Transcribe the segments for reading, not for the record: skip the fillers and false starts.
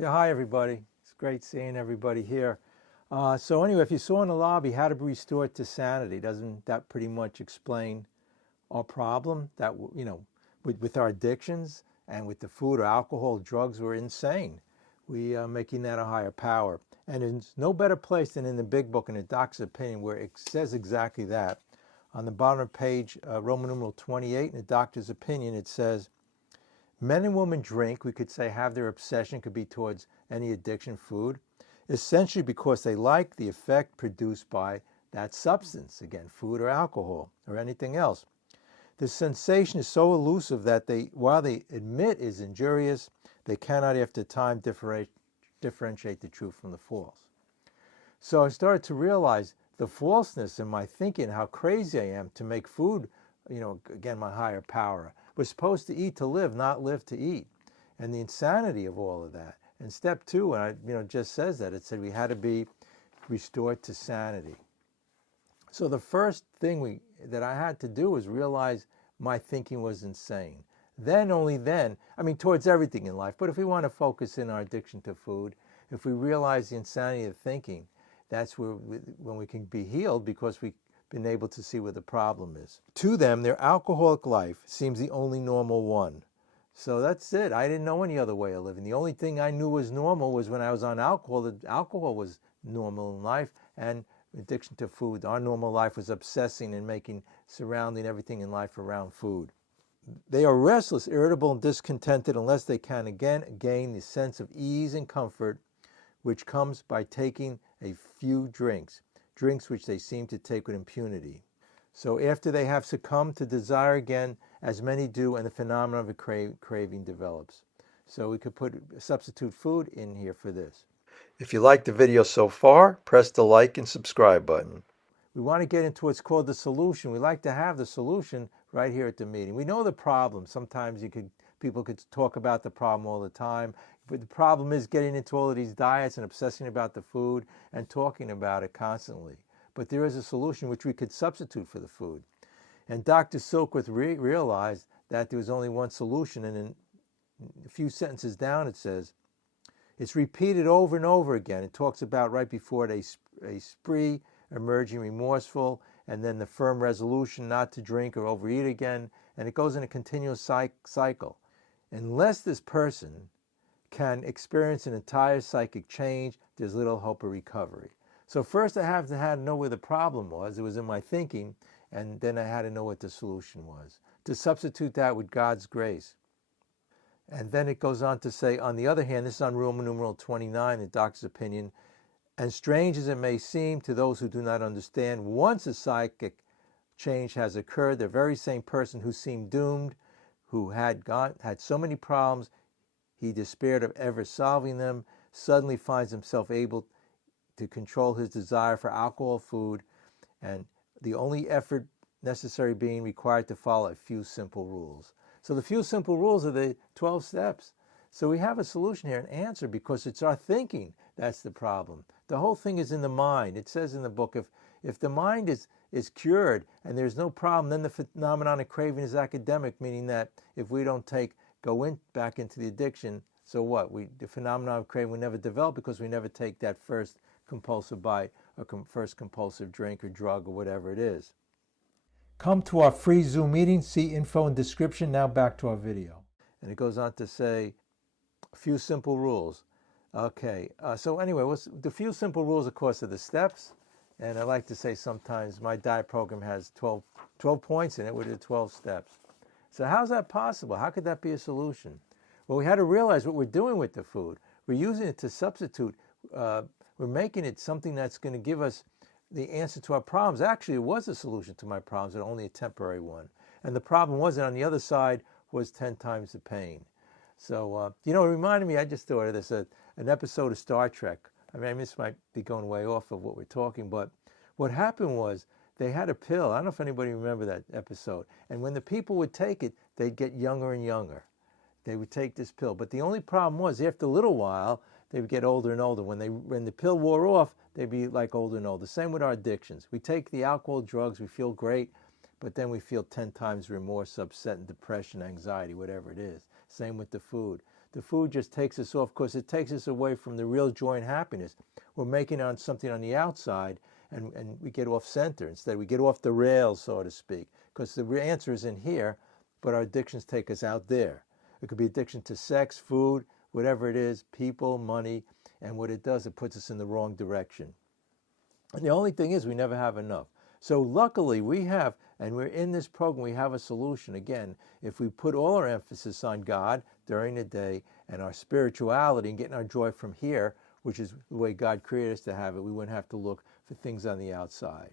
Yeah, hi everybody. It's great seeing everybody here. So anyway, if you saw in the lobby how to be restored to sanity, doesn't that pretty much explain our problem? That with our addictions and with the food or alcohol, drugs, we're insane. We are making that a higher power, and there's no better place than in the Big Book in the Doc's opinion, where it says exactly that. On the bottom of page Roman numeral 28, in the Doctor's opinion, it says, men and women drink, we could say have their obsession could be towards any addiction food, essentially because they like the effect produced by that substance, again, food or alcohol or anything else. The sensation is so elusive that while they admit is injurious, they cannot after time differentiate the truth from the false. So I started to realize the falseness in my thinking, how crazy I am to make food, again, my higher power. We're supposed to eat to live, not live to eat. And the insanity of all of that. And step two, and I just says that, it said we had to be restored to sanity. So the first thing that I had to do was realize my thinking was insane. Then, only then, towards everything in life, but if we want to focus in our addiction to food, if we realize the insanity of thinking, that's when we can be healed, because we've been able to see where the problem is. To them, their alcoholic life seems the only normal one. So that's it. I didn't know any other way of living. The only thing I knew was normal was when I was on alcohol. That alcohol was normal in life, and addiction to food, our normal life was obsessing and surrounding everything in life around food. They are restless, irritable, and discontented unless they can again gain the sense of ease and comfort which comes by taking a few drinks which they seem to take with impunity. So after they have succumbed to desire again, as many do, and the phenomenon of a craving develops. So we could put substitute food in here for this. If you liked the video so far, press the like and subscribe button. We want to get into what's called the solution. We like to have the solution right here at the meeting. We know the problem. Sometimes people could talk about the problem all the time, but the problem is getting into all of these diets and obsessing about the food and talking about it constantly. But there is a solution which we could substitute for the food. And Dr. Silkworth realized that there was only one solution, and in a few sentences down it says, it's repeated over and over again. It talks about right before it a spree, emerging remorseful, and then the firm resolution not to drink or overeat again, and it goes in a continuous cycle. Unless this person can experience an entire psychic change, there's little hope of recovery. So first I had to know where the problem was. It was in my thinking, and then I had to know what the solution was. To substitute that with God's grace. And then it goes on to say, on the other hand, this is on Roman numeral 29, the doctor's opinion, and strange as it may seem to those who do not understand, once a psychic change has occurred, the very same person who seemed doomed, who had so many problems, he despaired of ever solving them, suddenly finds himself able to control his desire for alcohol, food, and the only effort necessary being required to follow a few simple rules. So the few simple rules are the 12 steps. So we have a solution here, an answer, because it's our thinking that's the problem. The whole thing is in the mind. It says in the book, if the mind is cured and there's no problem, then the phenomenon of craving is academic, meaning that if we don't go back into the addiction, so what? The phenomenon of craving will never develop because we never take that first compulsive bite or first compulsive drink or drug or whatever it is. Come to our free Zoom meeting. See info and description. Now back to our video. And it goes on to say a few simple rules. Okay, so anyway, the few simple rules, of course, are the steps. And I like to say sometimes my diet program has 12 points in it with the 12 steps. So how's that possible? How could that be a solution? Well, we had to realize what we're doing with the food. We're using it to substitute. We're making it something that's going to give us the answer to our problems. Actually, it was a solution to my problems, but only a temporary one. And the problem was that on the other side was 10 times the pain. So, it reminded me, I just thought of this, an episode of Star Trek. This might be going way off of what we're talking, but what happened was they had a pill. I don't know if anybody remember that episode. And when the people would take it, they'd get younger and younger. They would take this pill. But the only problem was, after a little while, they would get older and older. When the pill wore off, they'd be like older and older. Same with our addictions. We take the alcohol, drugs, we feel great, but then we feel 10 times remorse, upset, and depression, anxiety, whatever it is. Same with the food. The food just takes us off because it takes us away from the real joy and happiness. We're making on something on the outside, and we get off center. Instead, we get off the rails, so to speak, because the answer is in here, but our addictions take us out there. It could be addiction to sex, food, whatever it is, people, money, and what it does, it puts us in the wrong direction. And the only thing is we never have enough. So luckily we have, and we're in this program, we have a solution. Again, if we put all our emphasis on God during the day and our spirituality and getting our joy from here, which is the way God created us to have it, we wouldn't have to look for things on the outside.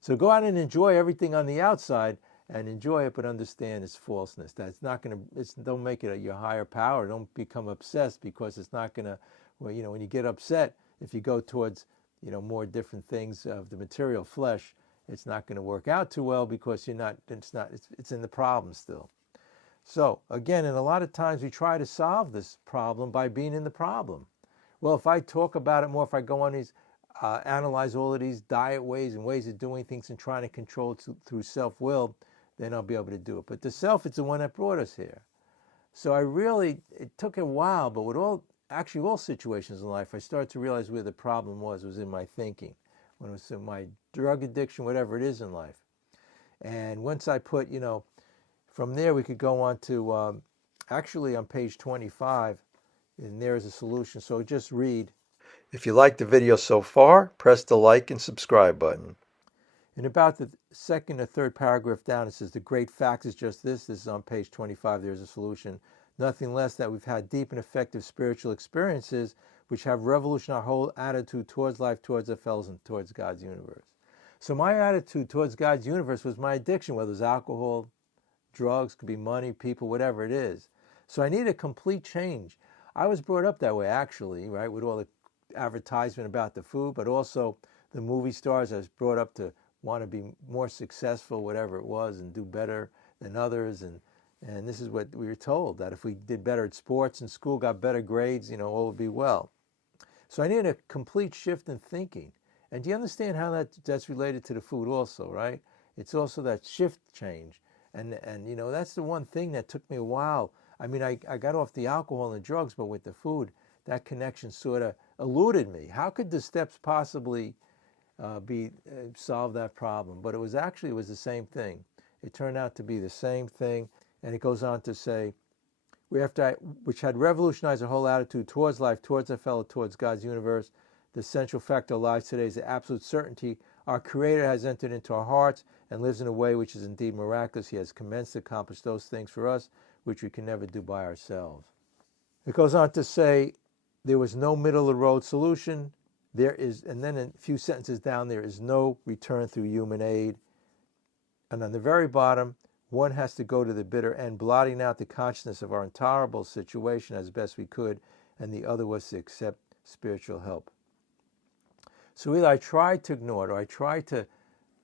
So go out and enjoy everything on the outside and enjoy it, but understand its falseness. That's not going to, don't make it your higher power. Don't become obsessed, because it's not going to, well, when you get upset, if you go towards, more different things of the material flesh, it's not going to work out too well, because it's in the problem still. So again, and a lot of times we try to solve this problem by being in the problem. Well, if I talk about it more, if I go on these, analyze all of these diet ways and ways of doing things and trying to control it through self-will, then I'll be able to do it. But the self, it's the one that brought us here. So it took a while, but with all situations in life, I started to realize where the problem was in my thinking, when it was in my drug addiction, whatever it is in life. And once I put, from there we could go on to, actually on page 25, and there's a solution. So just read. If you liked the video so far, press the like and subscribe button. In about the second or third paragraph down, it says, the great fact is just this. This is on page 25. There's a solution. Nothing less that we've had deep and effective spiritual experiences which have revolutionized our whole attitude towards life, towards ourselves, and towards God's universe. So my attitude towards God's universe was my addiction, whether it's alcohol, drugs, could be money, people, whatever it is. So I needed a complete change. I was brought up that way, actually, right, with all the advertisement about the food, but also the movie stars. I was brought up to want to be more successful, whatever it was, and do better than others. And this is what we were told, that if we did better at sports and school, got better grades, all would be well. So I needed a complete shift in thinking. And do you understand how that's related to the food also, right? It's also that shift change. And that's the one thing that took me a while. I mean, I got off the alcohol and the drugs, but with the food, that connection sort of eluded me. How could the steps possibly solve that problem? But it was the same thing. It turned out to be the same thing. And it goes on to say, which had revolutionized our whole attitude towards life, towards our fellow, towards God's universe. The central fact of our lives today is the absolute certainty our Creator has entered into our hearts and lives in a way which is indeed miraculous. He has commenced to accomplish those things for us which we can never do by ourselves. It goes on to say, there was no middle-of-the-road solution. There is, and then a few sentences down, there is no return through human aid. And on the very bottom, one has to go to the bitter end, blotting out the consciousness of our intolerable situation as best we could, and the other was to accept spiritual help. So either I tried to ignore it, or I tried to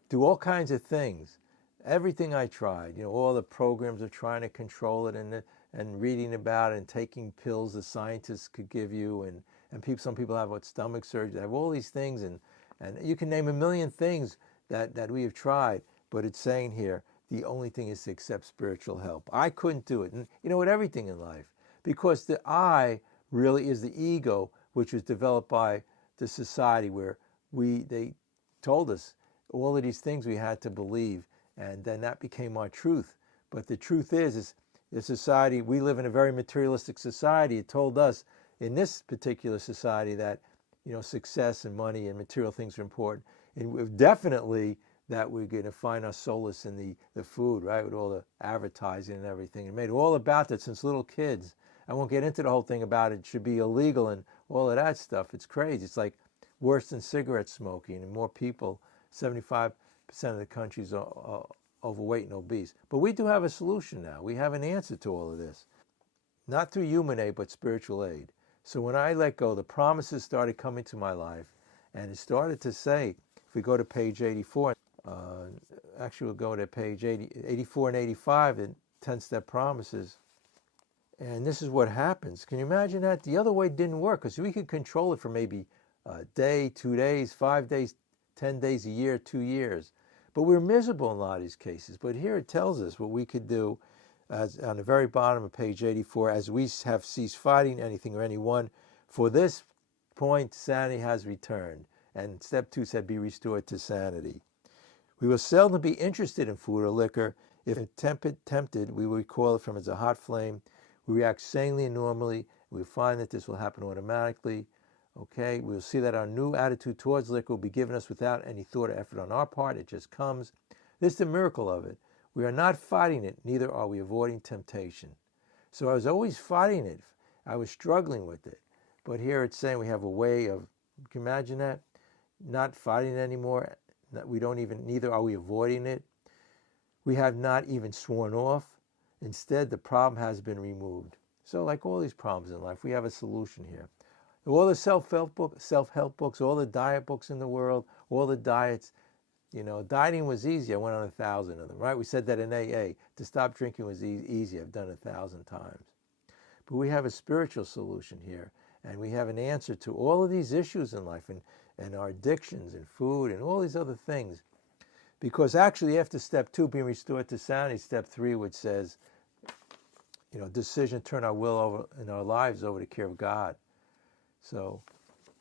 do all kinds of things. Everything I tried, all the programs of trying to control it, and reading about it, and taking pills the scientists could give you, and some people have stomach surgery. They have all these things, and you can name a million things that we have tried, but it's saying here, the only thing is to accept spiritual help. I couldn't do it. And with everything in life, because the I really is the ego, which was developed by the society where they told us all of these things we had to believe, and then that became our truth. But the truth is the society, we live in a very materialistic society. It told us in this particular society that success and money and material things are important. And definitely that we're going to find our solace in the food, right, with all the advertising and everything. It made all about that since little kids. I won't get into the whole thing about it should be illegal and all of that stuff. It's crazy. It's like worse than cigarette smoking, and more people, 75% of the country's are overweight and obese. But we do have a solution now. We have an answer to all of this. Not through human aid, but spiritual aid. So when I let go, the promises started coming to my life, and it started to say, if we go to page 84, actually we'll go to page 84 and 85, the 10-step promises. And this is what happens. Can you imagine that? The other way didn't work, because we could control it for maybe a day, 2 days, 5 days, 10 days, a year, 2 years. But we're miserable in a lot of these cases. But here it tells us what we could do. as on the very bottom of page 84, as we have ceased fighting anything or anyone, for this point sanity has returned. And step 2 said, be restored to sanity. We will seldom be interested in food or liquor. If tempted, we will recoil from it as a hot flame. We react sanely and normally. We find that this will happen automatically. Okay, we'll see that our new attitude towards liquor will be given us without any thought or effort on our part. It just comes. This is the miracle of it. We are not fighting it, neither are we avoiding temptation. So I was always fighting it. I was struggling with it. But here it's saying we have a way of, can you imagine that? Not fighting it anymore. We don't even, neither are we avoiding it. We have not even sworn off. Instead, the problem has been removed. So like all these problems in life, we have a solution here. All the self-help books, all the diet books in the world, all the diets, dieting was easy. I went on 1,000 of them, right? We said that in AA. To stop drinking was easy. I've done 1,000 times. But we have a spiritual solution here. And we have an answer to all of these issues in life and our addictions and food and all these other things. Because actually after step 2, being restored to sanity, step 3, which says, decision to turn our will over in our lives over to the care of God. So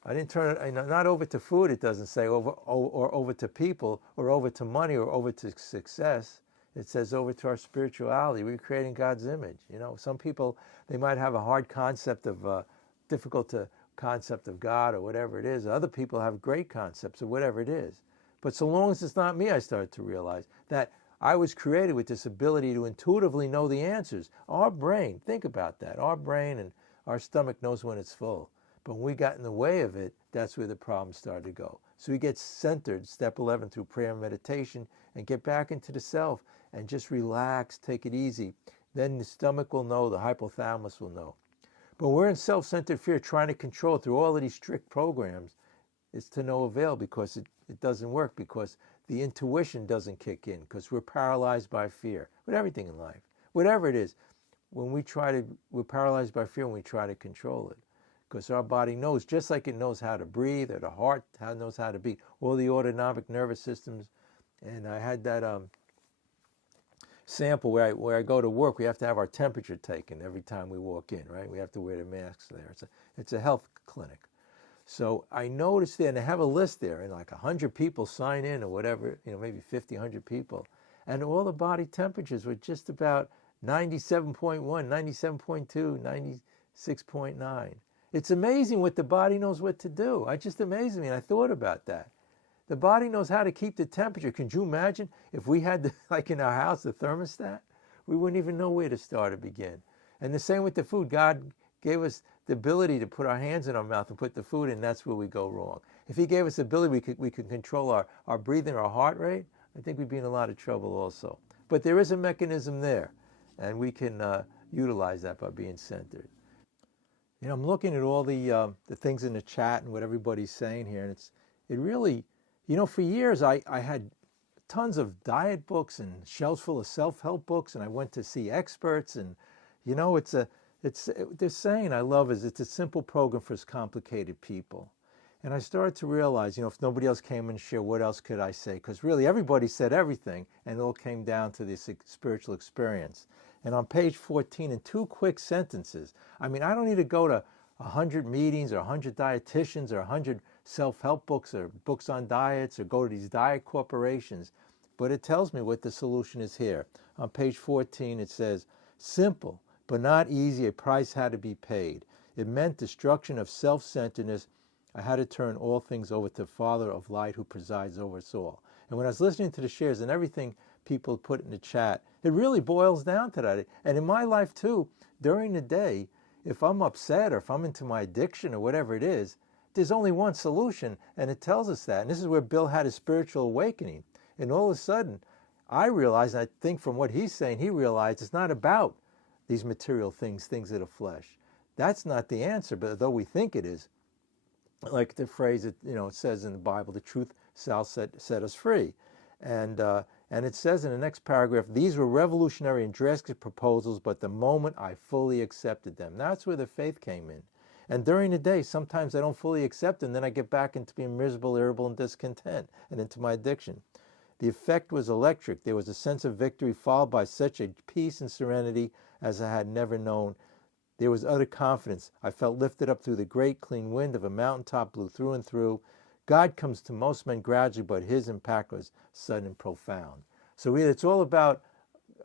I didn't turn it, not over to food, it doesn't say, or over to people, or over to money, or over to success. It says over to our spirituality. We're creating God's image. Some people, they might have a hard concept of, difficult concept of God or whatever it is. Other people have great concepts of whatever it is. But so long as it's not me, I started to realize that I was created with this ability to intuitively know the answers. Our brain, think about that. Our brain and our stomach knows when it's full. But when we got in the way of it, that's where the problem started to go. So we get centered, step 11, through prayer and meditation, and get back into the self and just relax, take it easy. Then the stomach will know, the hypothalamus will know. But we're in self-centered fear, trying to control through all of these strict programs. It's to no avail because it doesn't work, because the intuition doesn't kick in, because we're paralyzed by fear with everything in life. Whatever it is, we're paralyzed by fear when we try to control it. Because our body knows, just like it knows how to breathe, or the heart knows how to beat, all the autonomic nervous systems. And I had that sample where I go to work. We have to have our temperature taken every time we walk in, right? We have to wear the masks there. It's a health clinic. So I noticed there, and they have a list there, and like 100 people sign in or whatever, maybe 50, 100 people. And all the body temperatures were just about 97.1, 97.2, 96.9. It's amazing what the body knows what to do. It just amazes me, and I thought about that. The body knows how to keep the temperature. Could you imagine if we had, like in our house, the thermostat? We wouldn't even know where to start or begin. And the same with the food. God gave us the ability to put our hands in our mouth and put the food in. That's where we go wrong. If he gave us the ability, we could control our breathing, our heart rate, I think we'd be in a lot of trouble also. But there is a mechanism there, and we can utilize that by being centered. I'm looking at all the things in the chat and what everybody's saying here, and it really, for years I had tons of diet books and shelves full of self-help books, and I went to see experts, and they're saying, I love, is it's a simple program for complicated people. And I started to realize, if nobody else came and shared, what else could I say? Because really everybody said everything, and it all came down to this spiritual experience. And on page 14, in 2 quick sentences, I don't need to go to 100 meetings or 100 dietitians or 100 self-help books or books on diets or go to these diet corporations, but it tells me what the solution is here. On page 14, it says, simple, but not easy, a price had to be paid. It meant destruction of self-centeredness. I had to turn all things over to the Father of Light who presides over us all. And when I was listening to the shares and everything people put in the chat, it really boils down to that. And in my life too, during the day, if I'm upset or if I'm into my addiction or whatever it is, there's only one solution, and it tells us that. And this is where Bill had his spiritual awakening. And all of a sudden, I realized, and I think from what he's saying, he realized it's not about these material things of the flesh. That's not the answer, but though we think it is, like the phrase that it says in the Bible, the truth shall set us free. And it says in the next paragraph, these were revolutionary and drastic proposals, but the moment I fully accepted them. That's where the faith came in. And during the day, sometimes I don't fully accept them, then I get back into being miserable, irritable, and discontent, and into my addiction. The effect was electric. There was a sense of victory followed by such a peace and serenity as I had never known. There was utter confidence. I felt lifted up through the great clean wind of a mountaintop, blew through and through. God comes to most men gradually, but his impact was sudden and profound. So either it's all about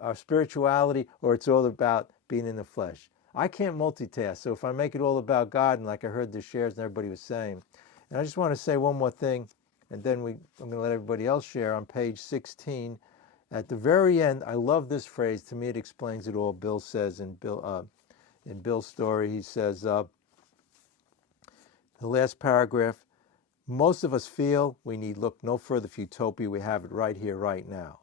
our spirituality or it's all about being in the flesh. I can't multitask. So if I make it all about God, and like I heard the shares and everybody was saying, and I just want to say one more thing, and then I'm going to let everybody else share on page 16. At the very end, I love this phrase. To me, it explains it all. Bill says in Bill's story, he says, the last paragraph, most of us feel we need look no further for utopia. We have it right here, right now.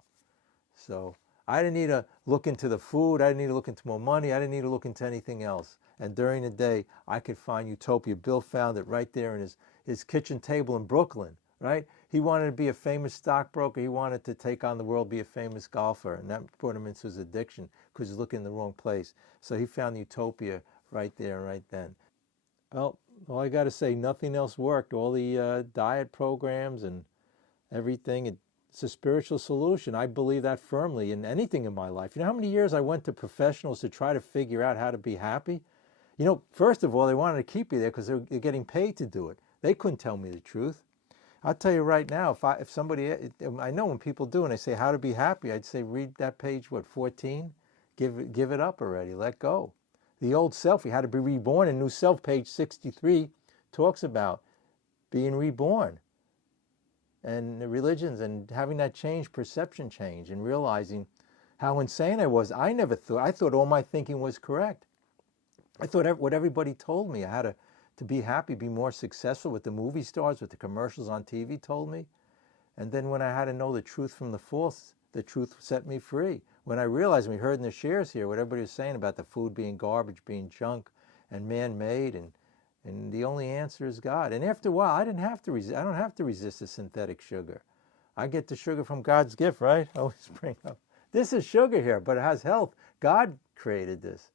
So I didn't need to look into the food. I didn't need to look into more money. I didn't need to look into anything else. And during the day, I could find utopia. Bill found it right there in his kitchen table in Brooklyn, right? He wanted to be a famous stockbroker. He wanted to take on the world, be a famous golfer. And that brought him into his addiction because he's looking in the wrong place. So he found utopia right there, right then. Well, all I got to say, nothing else worked. All the diet programs and everything, it's a spiritual solution. I believe that firmly in anything in my life. You know how many years I went to professionals to try to figure out how to be happy? You know, first of all, they wanted to keep you there because they're getting paid to do it. They couldn't tell me the truth. I'll tell you right now, if somebody, I know when people do and they say how to be happy, I'd say read that page, 14? Give it up already, let go. The old self, you had to be reborn. And New Self, page 63, talks about being reborn and the religions and having that change, perception change, and realizing how insane I was. I thought all my thinking was correct. I thought what everybody told me, I had to be happy, be more successful, with the movie stars, with the commercials on TV told me. And then when I had to know the truth from the false, the truth set me free. When I realized, we heard in the shares here, what everybody was saying about the food being garbage, being junk and man-made, and the only answer is God. And after a while, I don't have to resist the synthetic sugar. I get the sugar from God's gift, right? I always bring up, this is sugar here, but it has health. God created this.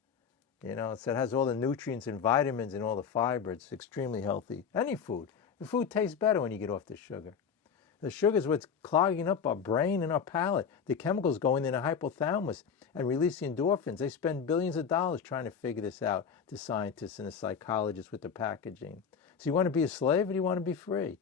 You know, so it has all the nutrients and vitamins and all the fiber. It's extremely healthy. Any food. The food tastes better when you get off the sugar. The sugar is what's clogging up our brain and our palate. The chemicals going in the hypothalamus and release the endorphins. They spend billions of dollars trying to figure this out, the scientists and the psychologists with the packaging. So you want to be a slave or do you want to be free?